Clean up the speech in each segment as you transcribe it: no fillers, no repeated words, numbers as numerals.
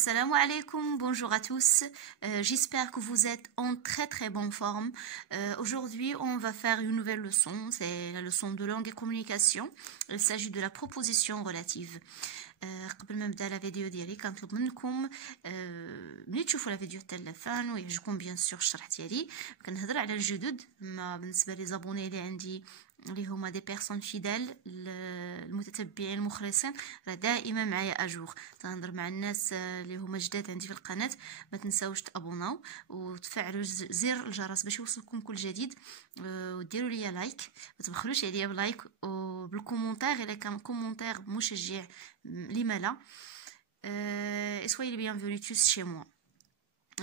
Assalamu alaikum, bonjour à tous. J'espère que vous êtes en très bonne forme. Aujourd'hui, on va faire une nouvelle leçon, c'est la leçon de langue et communication. Il s'agit de la proposition relative. قبل ما نبدا لا فيديو ديالي كنطلب منكم ملي تشوفوا لا فيديو حتى لافان ويعجبكم بيان سور الشرح ديالي. كنهضر على الجدد، ما بالنسبه لي زابوني اللي عندي اللي هما دي بيرسون فيدال، المتتبعين المخلصين، راه دائما معايا اجور. تنهضر مع الناس اللي هما جداد عندي في القناه، ما تنساوش تابوناو وتفعلوا زر الجرس باش يوصلكم كل جديد، وديروا لي لايك، ما تبخلوش عليا بلايك وبالكومونتير الا كان كومونتير مشجع لما لا. Et soyez les bienvenus tous chez moi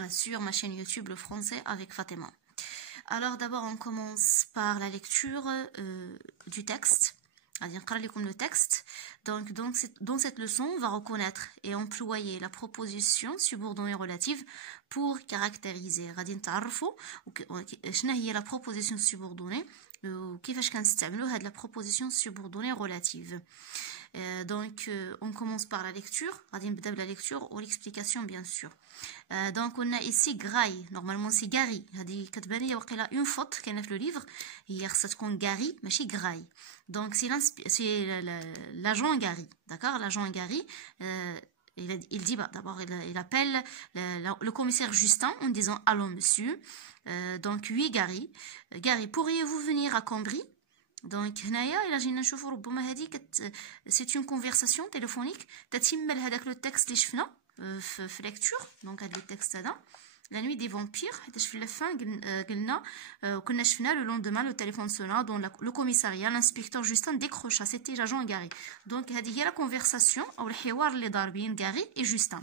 sur ma chaîne YouTube Le Français avec Fatima. Alors d'abord on commence par la lecture du texte. Le texte. Donc dans cette leçon, on va reconnaître et employer la proposition subordonnée relative pour caractériser. غادي نتعرفوا شنو هي la proposition subordonnée وكيفاش كنستعملوا هاد la proposition subordonnée relative. Donc on commence par la lecture. غادي نبدا بلا lecture ou l'explication bien sûr. Donc on a ici Gary. Normalement c'est Gary. هذه كتبان لي واقيلا اون فوت كاينه في لو ليفر، هي خصها تكون Gary ماشي Gray. Donc c'est l'agent Gary. D'accord, l'agent Gary. Il dit d'abord il appelle le commissaire Justin en disant allô monsieur. Donc oui Gary. Gary, pourriez-vous venir à Cambry? Donc هنايا الا جينا نشوفوا ربما هذه c'est une conversation téléphonique تتمل هذاك لو تكست اللي شفنا في ليكتور. دونك هذا التكست هذا لا نوي دي فامبير، حيتاش في لافان قلنا وكنا شفنا لو لوندومان لو تليفون سونا دون لو كوميساريا لانسبكتور جوستن ديكروشا سيتي لاجون غاري. دونك هذه هي لا كونفرساسيون او الحوار اللي دار بين غاري اي جوستن.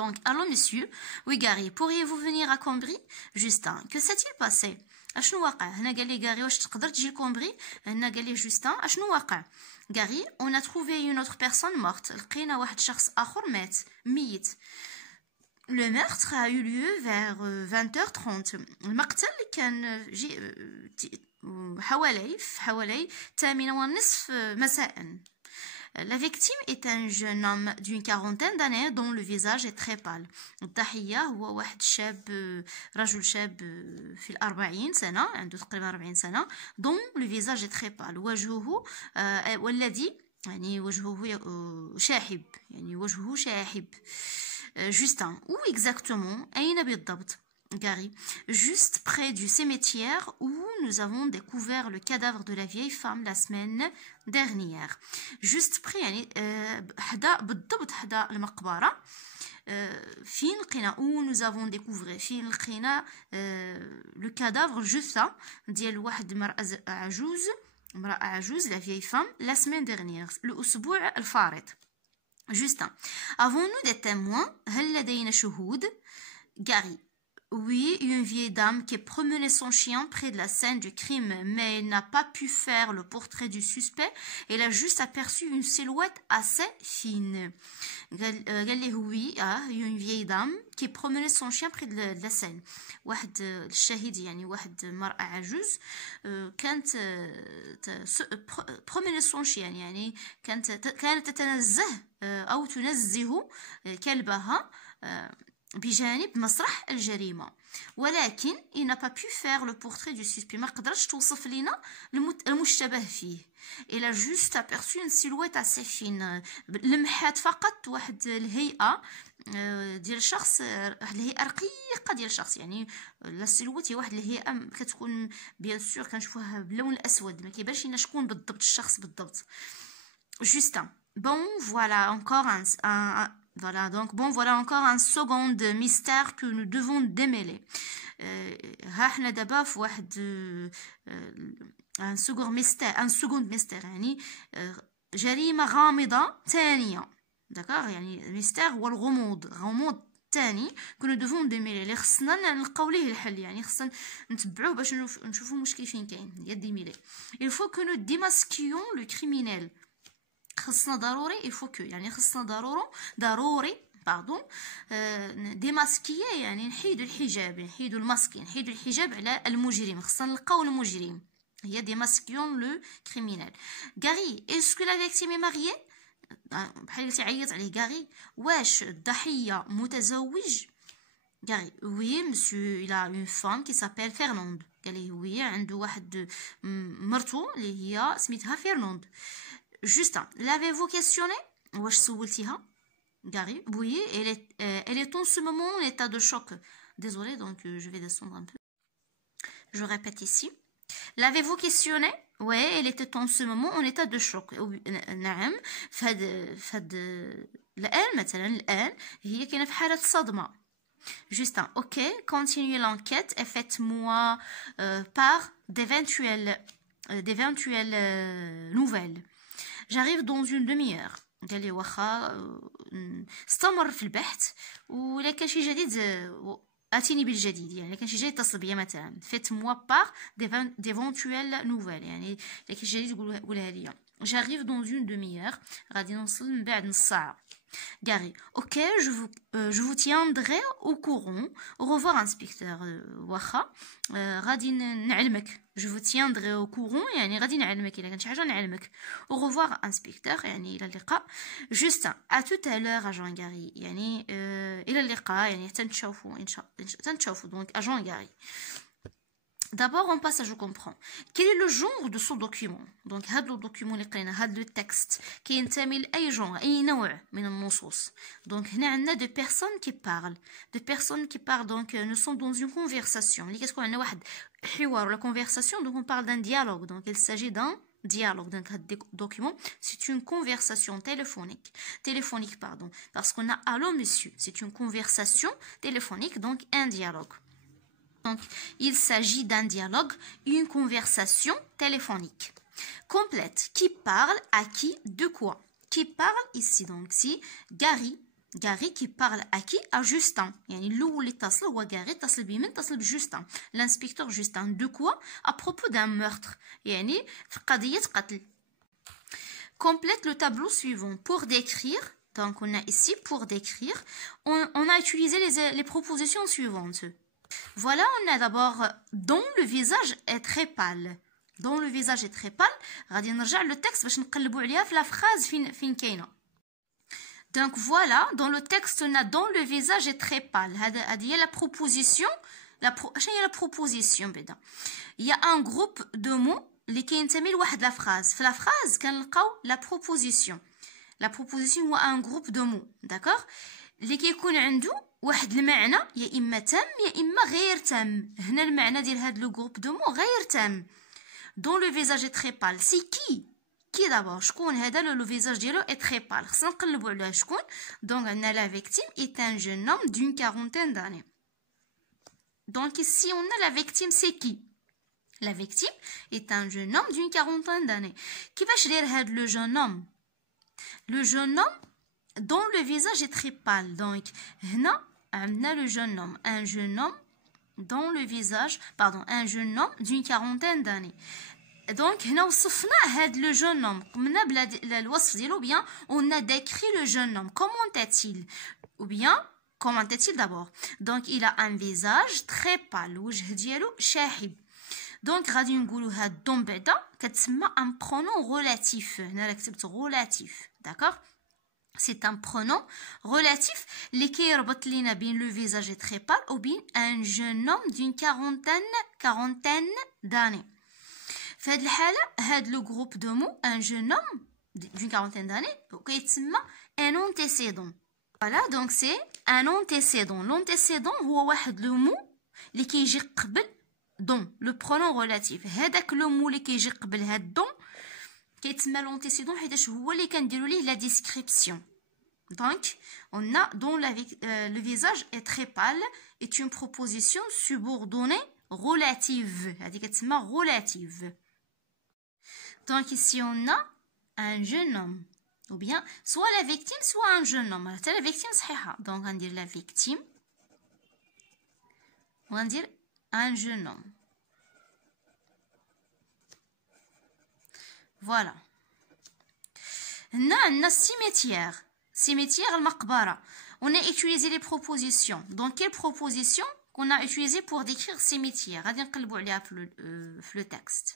Donc, allô monsieur, oui Gary, pourriez-vous venir à Cambry? Justin, que s'est-il passé? اشنو واقع هنا؟ قال لي غاري واش تقدر تجي لكومبري؟ هنا قال لي جوستان اشنو واقع؟ غاري on a trouvé une autre personne morte. لقينا واحد شخص اخر مات ميت. Le meurtre a eu lieu vers 20h30. المقتل كان حوالي 8:30 مساء. La victime est un jeune homme d'une quarantaine d'années dont le visage est très pâle. الضحية هو واحد شاب، رجل شاب في 40 سنة، عنده تقريبا 40 سنة، dont le visage est très pâle. وجهه والذي يعني وجهه شاحب، يعني وجهه شاحب. Justin, où exactement؟ أين بالضبط؟ Gary, juste près du cimetière où nous avons découvert le cadavre de la vieille femme la semaine dernière. Juste près يعني حدا بالضبط حدا المقبرة. فين لقينا où nous avons découvert فين لقينا le cadavre جثة ديال واحد امرأة عجوز la vieille femme la semaine dernière الأسبوع الفارط. Justin, avons-nous des témoins؟ هل لدينا شهود؟ Gary, oui, une vieille dame qui promenait son chien près de la scène du crime, mais elle n'a pas pu faire le portrait du suspect. Elle a juste aperçu une silhouette assez fine. Oui, une vieille dame qui promenait son chien près de la scène. واحد الشاهد يعني واحد مرأة عجوز كانت promenait son chien يعني كانت تتنزه أو تنزه كلبها بجانب مسرح الجريمة. ولكن il n'a pas pu faire le portrait du suspect. ما قدرش توصف لنا المشتبه فيه. il a juste aperçu une silhouette assez fine. لمحات فقط واحد الهيئة ديال الشخص، واحد الهيئة رقيقة ديال الشخص. يعني لا سيلويت هي واحد الهيئة كتكون بيان سور كنشوفوها باللون الأسود، ما كيبانش لنا شكون بالضبط الشخص بالضبط. Justin, bon voilà encore un second mystère que nous devons démêler. ها حنا دابا في واحد un second mystère يعني جريمة غامضة ثانية. داكوغ، يعني ميستير هو غموض ثاني que nous devons démêler اللي خصنا نلقاو ليه الحل، يعني خصنا نتبعوه باش نشوفوا المشكل فين كاين. هي ديميلي. il faut que nous démasquions le criminel. خصنا ضروري يعني خصنا ضروري ديماسكيه، يعني نحيدوا الحجاب، نحيدوا الماسك، نحيدوا الحجاب على المجرم. خصنا نلقاو المجرم. هي démasquions le criminel. Gary, est-ce que la victime est mariée? بحال تعيط عليه Gary واش الضحية متزوج Gary oui monsieur il a une femme qui s'appelle Fernande قال لي oui عنده واحد مرتو اللي هي سميتها Fernande Justin l'avez-vous questionné واش سولتيها Gary oui elle est en ce moment en état de choc désolé donc je vais descendre un peu je répète ici l'avez-vous questionné ouais elle était en ce moment en état de choc نعم فهاد الآن مثلا الآن هي كاينه في حالة صدمة Justin ok continuez l'enquête et faites-moi part d'éventuelles nouvelles j'arrive dans une demi-heure قال لي واخا استمر في البحث ولا كان شي جديد اتيني بالجديد يعني كان شي جديد اتصل بيا مثلا فيت موا بار ديفونتويل نوفيل يعني كان شي جديد قولها ليا j'arrive dans une demi-heure غادي نوصل من بعد نص ساعه Gary ok je vous tiendrai au courant au revoir inspecteur واخا غادي نعلمك je vous tiendrai au courant يعني غادي نعلمك الا كان شي حاجه نعلمك au revoir inspecteur يعني الى اللقاء Justin à tout à l'heure agent Gary يعني الى اللقاء يعني حتى نتشوفوا ان شاء الله تنشوفوا donc agent Gary D'abord, on passe à je comprends. Quel est le genre de ce document? Donc, هذا le document اللي قرينا هذا le texte كينتمي لأي genre أي نوع من النصوص. Donc, هنا عندنا de personnes qui parlent. De personnes qui parlent donc nous sommes dans une conversation. اللي كتكون عندنا واحد حوار ولا conversation donc on parle d'un dialogue. Donc, il s'agit d'un dialogue. Donc, هذا document c'est une conversation téléphonique pardon. Parce qu'on a allô monsieur. C'est une conversation téléphonique donc un dialogue. Donc, il s'agit d'un dialogue, une conversation téléphonique. Complète. Qui parle à qui, de quoi? Qui parle ici, donc, si Gary qui parle à qui? À Justin. يعني الأول اللي اتصل هو Gary اتصل بمن؟ اتصل بجوستن. L'inspecteur Justin. De quoi? À propos d'un meurtre. يعني في قضية قتل. Complète le tableau suivant. Pour décrire, donc on a ici, pour décrire, on a utilisé les propositions suivantes. Voilà, on a d'abord dont le visage est très pâle. Dont le visage est très pâle. غادي نرجع le texte باش نقلبوا عليها في la phrase فين كاينه. Donc voilà, dans le texte on a dont le visage est très pâle. هذه هي la proposition. شنو هي la proposition بعدا؟ Il y a un groupe de mots اللي كينتمي لواحد la phrase. في la phrase كنلقاو la proposition. La proposition هو un groupe de mots, d'accord؟ اللي كيكون عنده واحد المعنى يا اما تام يا اما غير تام. هنا المعنى ديال هاد لو جروب دو مو غير تام. دون لو فيزاج اي تري بال سي كي دابور شكون هذا لو فيزاج ديالو اي تري بال خصنا نقلبوا على شكون. دونك عندنا لا فيكتيم ايت ان جون هوم دون 40 داني. دونك ici on a la victime c'est qui? La victime est un jeune homme d'une 40 d'années. كيفاش داير هاد لو جون هوم؟ لو جون هوم dont le visage est très pâle. Donc هنا عندنا le jeune homme, un jeune homme dont le visage, pardon, un jeune homme d'une 40 d'années. Donc هنا وصفنا هاد le jeune homme قمنا بالوصف ديالو bien on a décrit le jeune homme. Comment est-il? Ou bien comment est-il d'abord? Donc il a un visage très pâle. الوجه ديالو شاحب. Donc غادي نقولوا هاد دون بعدا كتسمى un pronom relatif. هنا كتبت relatif, d'accord? C'est un pronom relatif qui يربط لينا بين le visage est très pâle ou bien un jeune homme d'une quarantaine d'années. في هذه الحالة هاد لو جروب دو مو un jeune homme d'une quarantaine d'années كيتسمى un antécédent. Voilà, donc c'est un antécédent. L'antécédent هو واحد لو مو اللي كيجي قبل دون لو pronom relatif. هذاك لو مو اللي كيجي قبل هاد دون كيتسمى l'antécédent حيتاش هو اللي كنديروا ليه لا ديسكريبسيون. Donc, on a dont le visage est très pâle est une proposition subordonnée relative. هذه كتسمى relative. Donc ici on a un jeune homme ou bien soit la victime soit un jeune homme. حتى la victime صحيحة. Donc on dit la victime. On va dire un jeune homme. Voilà. هنا عندنا cimetière. Cimetière المقبرة. On a utilisé les propositions. Donc quelles propositions qu'on a utilisées pour décrire cimetière? غادي نقلبوا عليها في le texte.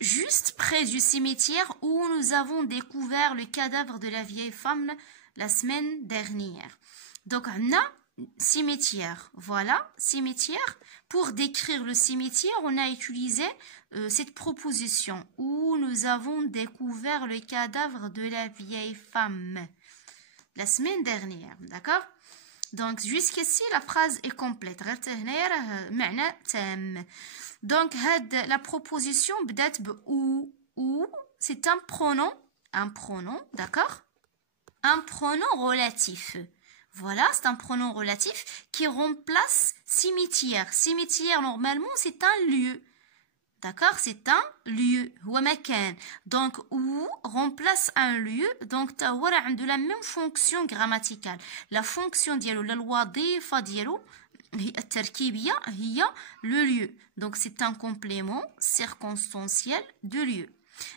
juste près du cimetière où nous avons découvert le cadavre de la vieille femme la semaine dernière. Donc, on a cimetière. Voilà, cimetière. Pour décrire le cimetière, on a utilisé cette proposition où nous avons découvert le cadavre de la vieille femme la semaine dernière. D'accord? Donc, jusqu'ici, la phrase est complète. Donc, la proposition بدأت ou, c'est un pronom, d'accord? Un pronom relatif. Voilà, c'est un pronom relatif qui remplace cimetière. Cimetière, normalement, c'est un lieu. D'accord? C'est un lieu. Donc, où remplace un lieu. Donc, tu as de la même fonction grammaticale. La fonction ديالو, la الوظيفة ديالو, التركيبية هي le lieu. Donc, c'est un complément circonstanciel de lieu.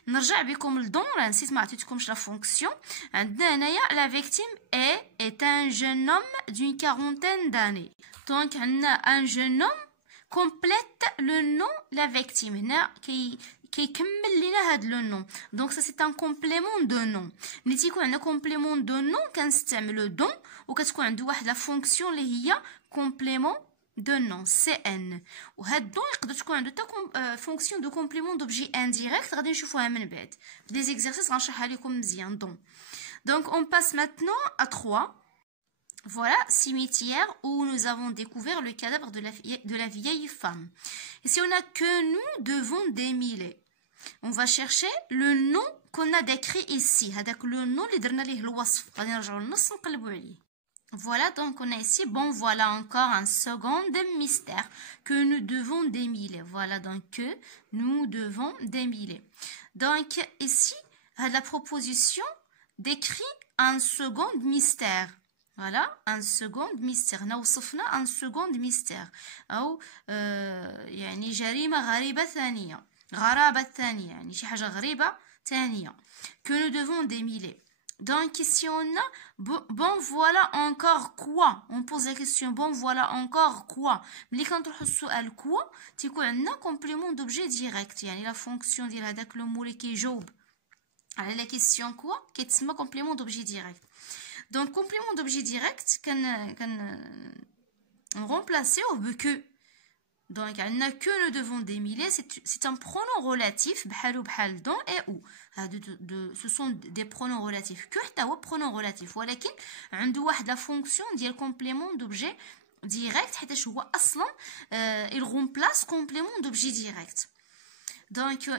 نرجع بكم للدون راه نسيت ما عطيتكمش لا فونكسيون. عندنا هنايا la victime est un jeune homme d'une quarantaine d'années. Donc عندنا un jeune homme complète le nom la victime. هنا كيكمل لينا هاد لو نون. دونك ça c'est un complément de nom. ملي تيكون عندنا complément de nom كنستعملو دون وكتكون عنده واحد لا فونكسيون اللي هي complément de nom, CN. وهاد دون يقدر تكون عنده حتى فونكسيون دو كومبليمون دوبجي انديريكت غادي نشوفوها من بعد. دي زيكزارسيس غنشرحها لكم مزيان دون. Donc on passe maintenant à 3. Voilà, cimetière où nous avons découvert le cadavre de la vieille femme. Et si on a que nous devons démêler, on va chercher le nom qu'on a décrit ici. هذاك le nom اللي درنا ليه الوصف. غادي نرجعوا للنص نقلبوا عليه. Voilà, donc on a ici, bon, voilà encore un second mystère que nous devons démêler. Voilà, donc que nous devons démêler. Donc ici, la proposition décrit un second mystère. Voilà, un second mystère. Nous وصفنا un second mystère. أو يعني جريمة غريبة ثانية. غرابة ثانية. يعني شي حاجة غريبة ثانية. Que nous devons démêler. Donc ici on a bon voilà encore quoi. On pose la question bon voilà encore quoi. ملي كنطرحوا السؤال quoi تيكون عندنا complément d'objet direct. يعني la fonction ديال هذاك لو مو اللي كيجاوب على la question quoi كيتسمى complément d'objet direct. Donc complément d'objet direct كان remplacer au que. Donc عندنا que nous devons démêler, c'est un pronom relatif بحال وبحال دون et ou. Ce sont des pronoms relatifs. Que حتى هو pronom relatif ولكن عنده واحد لا فونكسيون ديال complément d'objet direct حيتاش هو اصلا il remplace complément d'objet direct. Donc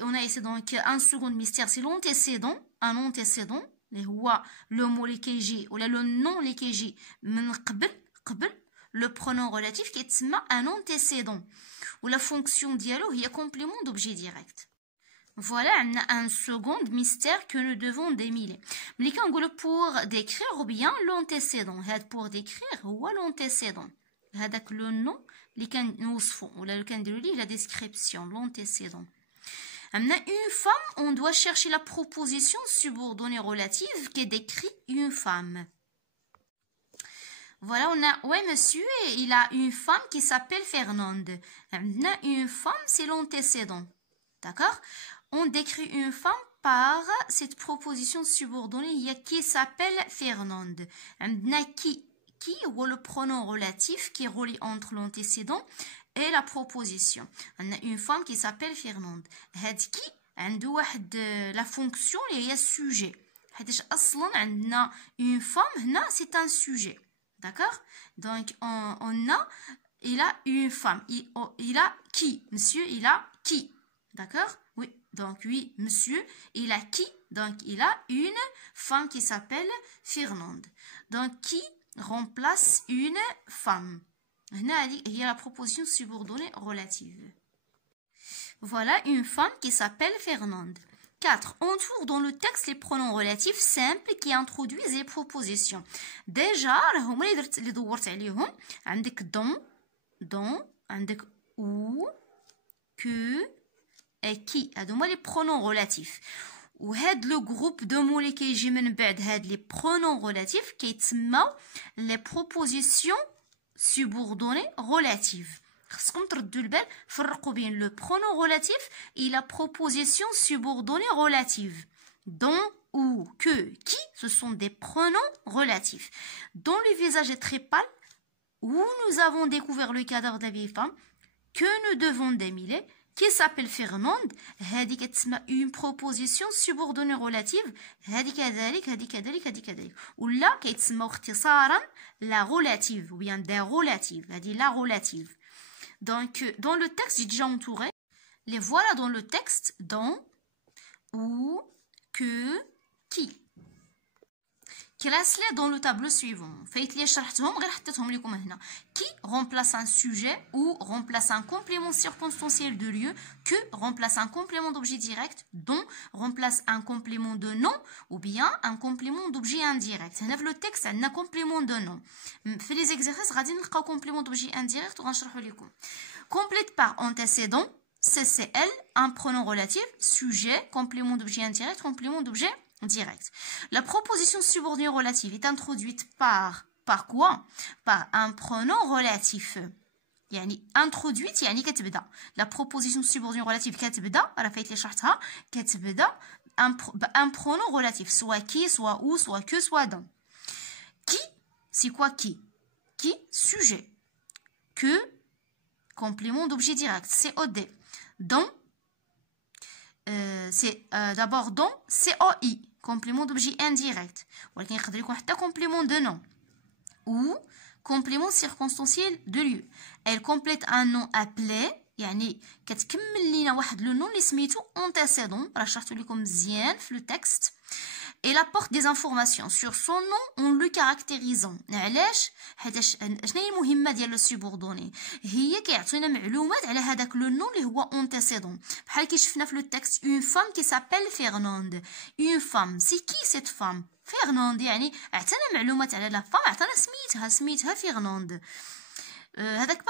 on a ici donc un second mystère, c'est l'antécédent, un antécédent اللي هو le mot اللي كيجي ولا le nom اللي كيجي من قبل le pronom relatif qui est un antécédent ou la fonction dialogue il y a complément d'objet direct. Voilà un second mystère que nous devons démêler. Mais quand on pour décrire ou bien l'antécédent, pour décrire ou l'antécédent, هذاك le nom اللي كنوصفو ولا اللي كنديرو ليه la description l'antécédent. Une femme, on doit chercher la proposition subordonnée relative qui décrit une femme. Voilà, on a, ouais monsieur, il a une femme qui s'appelle Fernande. Une femme, c'est l'antécédent. D'accord? On décrit une femme par cette proposition subordonnée, il y a qui s'appelle Fernande. Qui ou le pronom relatif qui est relié entre l'antécédent et la proposition. On a une femme qui s'appelle Fernande. Qui a la fonction il y a sujet. Une femme, c'est un sujet. D'accord? Donc, on a, il a une femme. Il a qui? Monsieur, il a qui? D'accord? Oui. Donc, oui, monsieur, il a qui? Donc, il a une femme qui s'appelle Fernande. Donc, qui remplace une femme? Il y a la proposition subordonnée relative. Voilà une femme qui s'appelle Fernande. 4. On trouve dans le texte les pronoms relatifs simples qui introduisent les propositions. Déjà, هما اللي دورت عليهم عندك dont, عندك où, que et qui. هادو هما les pronoms relatifs. وهاد لو جروب دو مو اللي كيجي من بعد هاد لي pronoms relatifs كيتسموا les propositions subordonnées relatives. خصكم تردوا البال فرقوا بين le pronom relatif et la proposition subordonnée relative. Dont ou que, qui, ce sont des pronoms relatifs. Dont le visage est très pâle, où nous avons découvert le cadavre de la vieille femme, que nous devons démêler, qui s'appelle Fernande, هذه كتسمى une proposition subordonnée relative, هذه كذلك هذه كذلك هذه كذلك. ولا كيتسمى اختصارا la relative ou bien des relatives, هذه la relative. Donc dans le texte j'ai déjà entouré. Les voilà dans le texte, dans, où, que, qui. Classe-les dans le tableau suivant. Faites-les شرحتهم غير حطيتهم لكم هنا. Qui remplace un sujet ou remplace un complément circonstanciel de lieu. Que remplace un complément d'objet direct. Dont remplace un complément de nom ou bien un complément d'objet indirect. هنا في le texte عندنا complément de nom. في les exercices غادي نلقاو complément d'objet indirect وغنشرحو لكم. Complète par antécédent. CCL, un pronom relatif, sujet, complément d'objet indirect, complément d'objet direct. La proposition subordonnée relative est introduite par quoi? Par un pronom relatif. يعني introduite يعني كتبدا. La proposition subordonnée relative كتبدا راه فايت لي شرحتها كتبدا un pronom relatif, soit qui, soit où, soit que, soit dans. Qui, c'est quoi qui? Qui, sujet. Que, complément d'objet direct, COD. Dans, c'est d'abord dans, COI, complément d'objet indirect. ولكن يقدر يكون حتى complément de nom. Ou complément circonstanciel de lieu. Elle complète un nom appelé, يعني كتكمل لينا واحد لو نون اللي سميتو antécédent. راه شرحتو لكم مزيان في le texte. Elle apporte des informations sur son nom en le caractérisant. علاش؟ حيتاش شنو هي المهمه ديال السوبوردوني؟ هي كيعطينا معلومات على هذاك لو نون اللي هو انتيسيدون. بحال كي شفنا في لو تكست اون فام كي سابيل فيرناند. اون فام سي كي سيت فام؟ فيرناند. يعني عطانا معلومات على لا فام، عطانا سميتها فيرناند.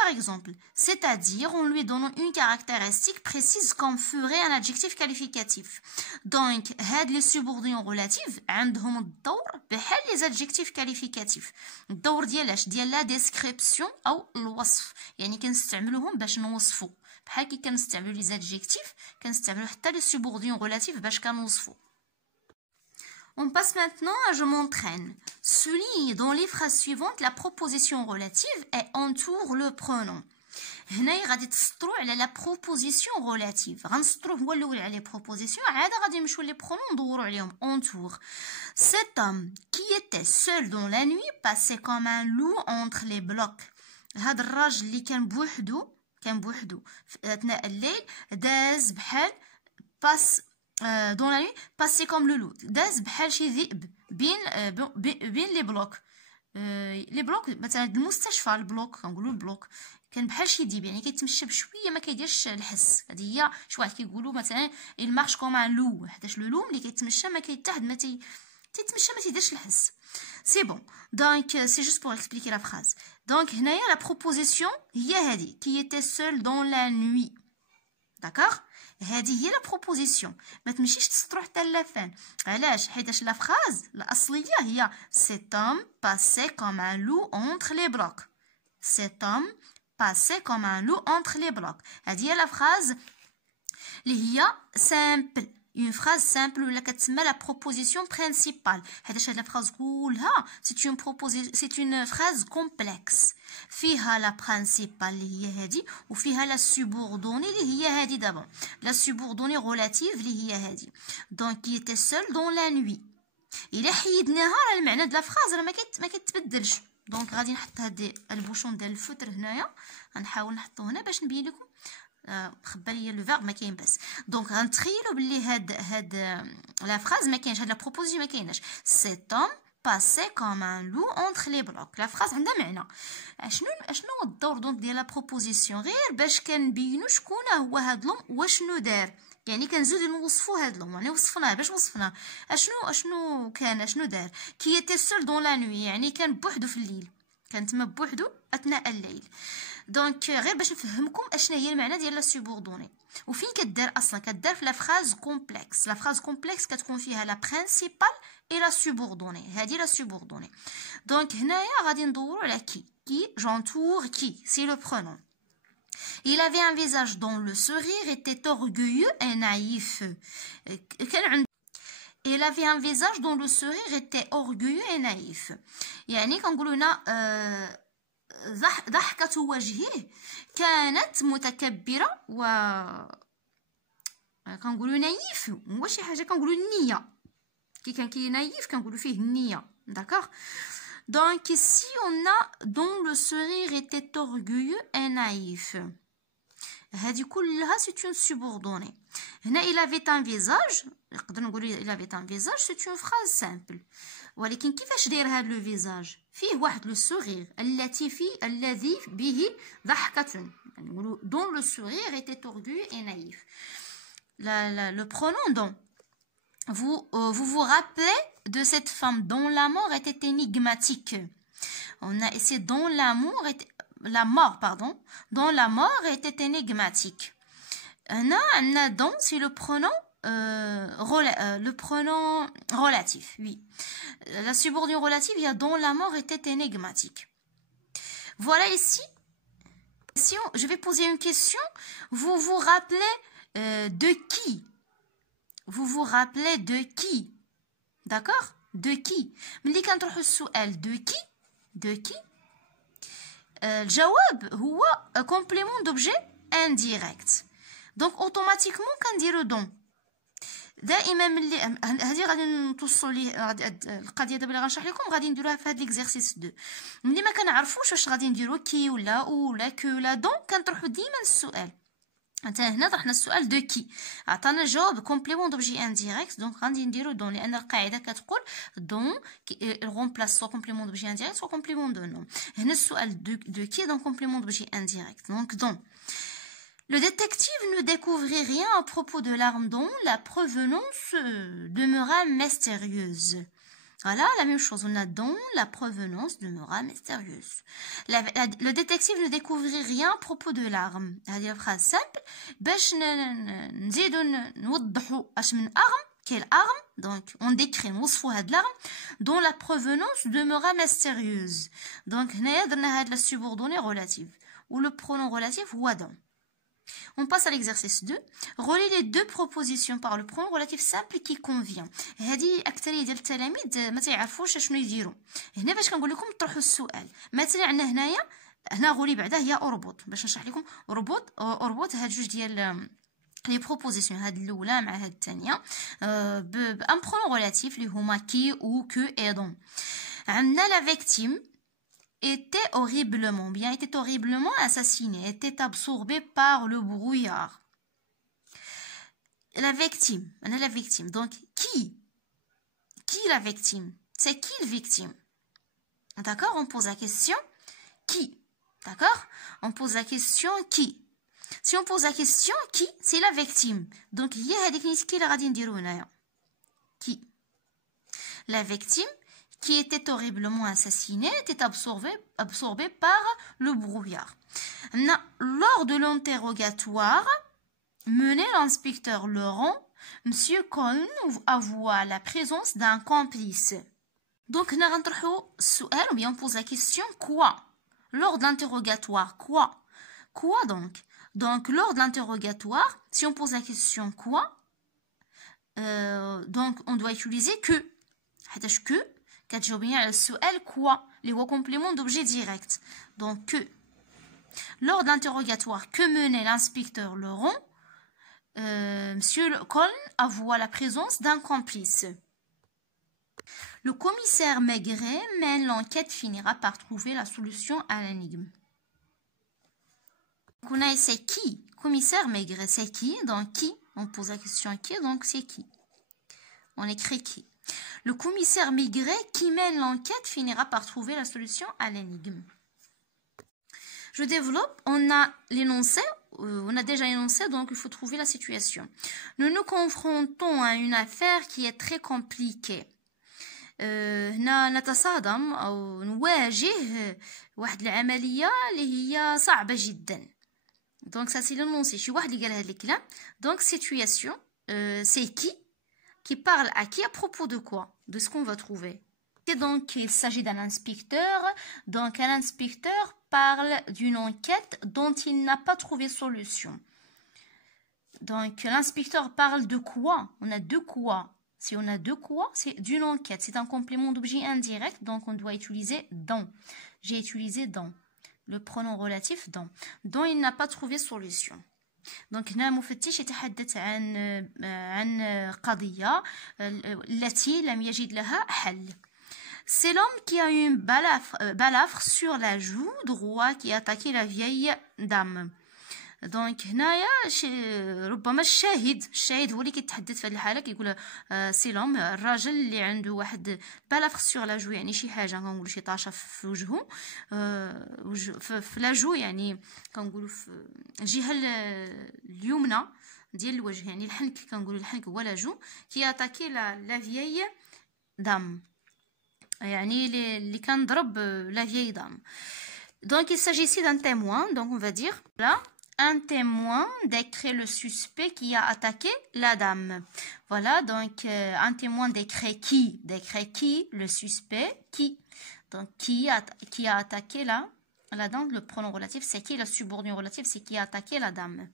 par exemple, c'est-à-dire en lui donnant une caractéristique précise comme ferait un adjectif qualificatif. Donc, les subordonnés relatifs عندهم الدور بحال les adjectifs qualificatifs. الدور ديال la description أو الوصف. يعني كنستعملوهم باش نوصفوا. بحال كي كنستعملوا les adjectifs كنستعملوا حتى les subordonnés relatifs باش كنوصفوا. On passe maintenant à je m'entraîne. Souligne dans les phrases suivantes la proposition relative et entoure le pronom. هنا غادي تسطروا على la proposition relative. غنسطروا هو الاول على les propositions عاد غادي نمشيو les pronoms ندوروا عليهم. Entoure. Cet homme qui était seul dans la nuit passait comme un loup entre les blocs. هذا الراجل اللي كان بوحدو اثناء الليل داز بحال dans la nuit passer comme le loup. داز بحال شي ذئب بين لي بلوك. لي بلوك مثلا المستشفى البلوك كنقولوا البلوك كان بحال شي ذئب يعني كيتمشى بشويه ما كيديرش الحس. هذه هي شي واحد كيقولوا مثلا il marche comme un loup حيتاش لو لو ملي كيتمشى ما كيتحد ما تيتمشى ما تيديرش الحس. C'est bon. Donc c'est juste pour expliquer la phrase. Donc هنايا la proposition هي هذه qui était seul dans la nuit. D'accord? هذه هي لا بروبوزيسيون. ما تمشيش تسطرو حتى لافان. علاش؟ حيتاش لا فراز الاصليه هي cet homme passait comme un loup entre les blocs. Cet homme passait comme un loup entre les blocs. هذه هي لا فراز اللي هي simple. Une phrase simple ولا كتسمى la proposition principale. حيتاش هاد لا فراز كلها c'est une phrase complexe. فيها la principale اللي هي هادي وفيها la subordonnée اللي هي هادي دابا. La subordonnée relative اللي هي هادي. Donc qui était seul dans la nuit. إلا حيدناها راه المعنى د لا فراز راه ما كيتبدلش. دونك غادي نحط هاد البوشون ديال الفوتر هنايا. غنحاول نحطو هنا باش نبين لكم. خبى ليا لو فيرب ما كاين بس. دونك غنتخيلوا بلي هاد لا فراز ما كاينش. هاد لا بروبوزيسيون ما كايناش. cet homme passait comme un loup entre les blocs. لا فراز عندها معنى. شنو هو الدور دونك ديال لا بروبوزيسيون؟ غير باش كنبينوا شكون هو هاد لوم وشنو دار. يعني كنزيدو نوصفوا هاد لوم. يعني وصفناه باش وصفناه اشنو كان اشنو دار. كي était seul dans la nuit يعني كان بوحدو في الليل. كان تما بوحدو اثناء الليل. دونك غير باش نفهمكم اشنا هي المعنى ديال لا سوبوردوني. وفين كدار اصلا؟ كدار في لا فراز كومبلكس. لا فراز كومبلكس كتكون فيها لا برينسيبال اي لا سوبوردوني. هذه لا سوبوردوني. دونك هنايا غادي ندوروا على كي جونتور كي سي لو برونون. Il avait un visage dont le sourire était orgueilleux et naïf. Il avait un visage dont le sourire était orgueilleux et naïf. يعني كنقولوا هنا ضحكة وجهه كانت متكبرة و كنقولوا نايف هو شي حاجة كنقولوا النية كي كان كي نايف كنقولوا فيه النية d'accord. Donc ici on a dont le sourire était orgueilleux et naïf. هذه كلها c'est une subordonnée. هنا il avait un visage نقدر نقولوا il avait un visage c'est une phrase simple. ولكن كيفاش داير هذا لو فيزاج فيه واحد لو سورير الذي به ضحكة يعني نقولوا dont le sourire était orgueilleux et naïf. Le pronom dont vous rappelez de cette femme dont la mort était énigmatique. On a essayé dont la mort était énigmatique. On a dont c'est le pronom relatif, oui. La subordonnée relative, il y a dont la mort était énigmatique. Voilà ici. Je vais poser une question. Vous vous rappelez de qui? Vous vous rappelez de qui? D'accord? De qui? ملي كنطرحوا السؤال de qui الجواب هو complément d'objet indirect. Donc automatiquement كنديروا don. دائما ملي هذه غادي نوصلوا ليه القضيه دابا اللي غنشرح لكم غادي نديروها في هذا ليكزارسيس 2. ملي ما كنعرفوش واش غادي نديروا كي ولا او ولا كو ولا دون كنطرحوا ديما السؤال. حتى هنا طرحنا السؤال دو كي عطانا الجواب كومبليمون دوبجي انديريكت دونك غادي نديرو دون لان القاعده كتقول دون رومبلاس سوا كومبليمون دوبجي انديريكت سوا كومبليمون دو نون. هنا السؤال دو كي دونك كومبليمون دوبجي انديريكت دونك دون. Le détective ne découvrit rien à propos de l'arme dont la provenance demeura mystérieuse. Voilà, la même chose. On a dont la provenance demeura mystérieuse. Le détective ne découvrit rien à propos de l'arme. هذه phrase simple. باش نزيدو نوضحوا اش من arme. Quelle arme? Donc, on décrit نوصفوا هاد l'arme dont la provenance demeura mystérieuse. Donc, هنايا درنا هاد la subordonnée relative. Ou le pronom relatif هو dont. On passe à l'exercice 2. Relie les deux propositions par le pronom relatif simple qui convient. هذه اكثريه ديال التلاميذ ما تعرفوش شنو يديروا. هنا باش كنقول لكم طرحوا السؤال. مثلا عندنا هنايا هنا غولي بعدا هي اربط باش نشرح لكم اربط هاد جوج ديال لي بروبوزيسيون هاد الاولى مع هاد الثانيه بان pronom relatif اللي هما qui ou que et dont. عندنا la victime était horriblement assassiné, était absorbé par le brouillard. La victime. Donc, qui la victime? C'est qui la victime? D'accord? On pose la question qui? D'accord? On pose la question qui? Si on pose la question qui, c'est la victime. Donc, il y a qui la radine d'Irouna. Qui? La victime qui était horriblement assassiné, était absorbé par le brouillard. Lors de l'interrogatoire mené l'inspecteur Laurent, M. Cohn avoua la présence d'un complice. Donc, ou bien on pose la question quoi? Lors de l'interrogatoire, quoi? Quoi donc? Donc, lors de l'interrogatoire, si on pose la question quoi, donc on doit utiliser que. Que كتجاوبيني على السؤال quoi اللي هو complément d'objet direct. Donc que lors de l'interrogatoire que menait l'inspecteur Laurent, Monsieur Cohn avoua la présence d'un complice. Le commissaire Maigret mène l'enquête, finira par trouver la solution à l'énigme. Donc on a c'est qui? Commissaire Maigret, c'est qui? Donc qui? On pose la question à qui? Donc c'est qui? On écrit qui? Le commissaire Maigret qui mène l'enquête finira par trouver la solution à l'énigme. Je développe, on a l'énoncé, on a déjà énoncé, donc il faut trouver la situation. Nous nous confrontons à une affaire qui est très compliquée. نتصادم أو نواجه واحد العملية اللي هي صعبة جدا. Donc ça c'est l'énoncé. شي واحد اللي قال هاد الكلام. Donc situation, c'est qui parle à qui à propos de quoi? De ce qu'on va trouver. Et donc, il s'agit d'un inspecteur. Donc, un inspecteur parle d'une enquête dont il n'a pas trouvé solution. Donc, l'inspecteur parle de quoi? On a de quoi? Si on a de quoi, c'est d'une enquête. C'est un complément d'objet indirect, donc on doit utiliser dans. J'ai utilisé dans. Le pronom relatif dans. Dont il n'a pas trouvé solution. Donc هنا المفتش يتحدث عن قضية التي لم يجد لها حل. C'est l'homme qui a eu une balafre sur la joue droite qui a attaqué la vieille dame. دونك هنايا ربما الشاهد هو اللي كيتحدث في هذه الحاله كيقول سي لوم الراجل اللي عنده واحد بالافغ سور لا جو يعني شي حاجه كنقولوا شي طاشه في وجهه في لا جو يعني كنقولوا في الجهه اليمنى ديال الوجه يعني الحنك كنقولوا الحنك هو لا جو كي اتاكي لا فيي دام يعني اللي كان ضرب لا فيي دام. Donc il s'agit ici d'un témoin, donc on va dire là un témoin décrit le suspect qui a attaqué la dame. Voilà, donc un témoin décrit qui? Décrit qui? Le suspect qui? Donc qui a attaqué la dame? Le pronom relatif c'est qui? Le subordonné relatif c'est qui a attaqué la dame.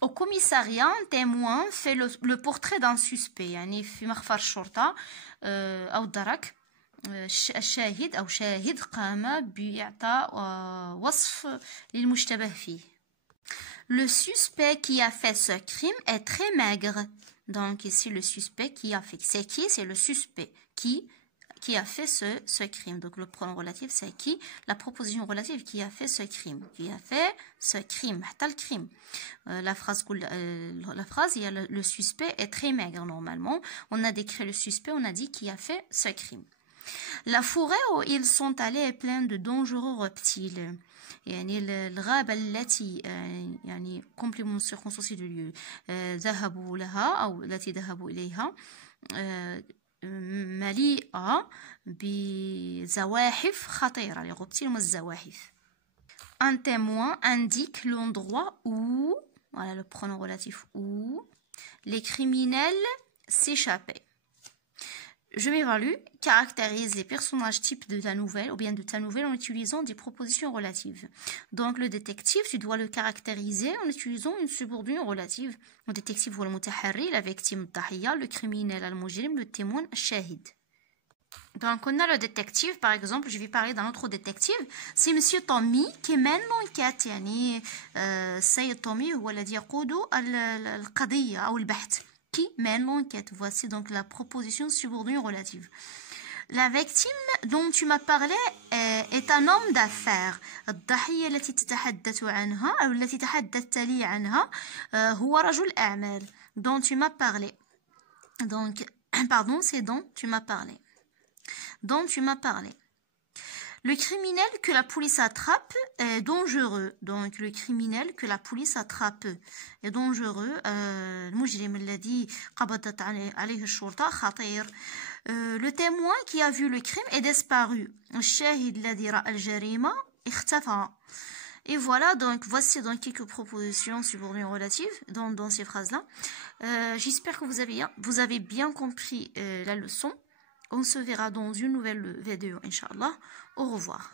Au commissariat, un témoin fait le portrait d'un suspect. يعني في مخفر الشرطة أو الدرك الشاهد أو شاهد قام بإعطاء وصف للمشتبه فيه. Le suspect qui a fait ce crime est très maigre. Donc ici le suspect qui a fait. C'est qui? C'est le suspect qui a fait ce crime. Donc le pronom relatif c'est qui? La proposition relative qui a fait ce crime. Qui a fait ce crime. حتى le crime. La phrase il y a le suspect est très maigre normalement. On a décrit le suspect, on a dit qui a fait ce crime. La forêt où ils sont allés est pleine de dangereux reptiles. يعني الغابة التي يعني complément circonstancié du lieu ذهبوا لها أو التي ذهبوا إليها مليئة بزواحف خطيرة. les reptiles هما الزواحف. Un témoin indique l'endroit où, voilà le pronom relatif où, les criminels s'échappaient. Je m'évalue caractérise les personnages types de ta nouvelle ou bien de ta nouvelle en utilisant des propositions relatives. Donc le détective, tu dois le caractériser en utilisant une subordonnée relative. Le détective هو المتحري, la victime الضحية, le criminel المجرم, le témoin الشاهد. Donc on a le détective par exemple, je vais parler d'un autre détective, c'est monsieur Tommy qui mène l'enquête. يعني السيد تومي هو الذي يقود القضية أو البحث. Qui mène l'enquête. Voici donc la proposition subordonnée relative. La victime dont tu m'as parlé est un homme d'affaires. الضحية التي تتحدث عنها أو التي تحدثت لي عنها هو رجل أعمال. Dont tu m'as parlé. Donc, pardon, c'est dont tu m'as parlé. Dont tu m'as parlé. Le criminel que la police attrape est dangereux. Donc le criminel que la police attrape est dangereux. المجرم الذي قبضت عليه الشرطة خطير. Le témoin qui a vu le crime est disparu. الشاهد الذي رأى الجريمة اختفى. Et voilà, donc voici donc quelques propositions subordonnées relatives dans ces phrases-là. J'espère que vous avez bien compris la leçon. On se verra dans une nouvelle vidéo, Inch'Allah. Au revoir.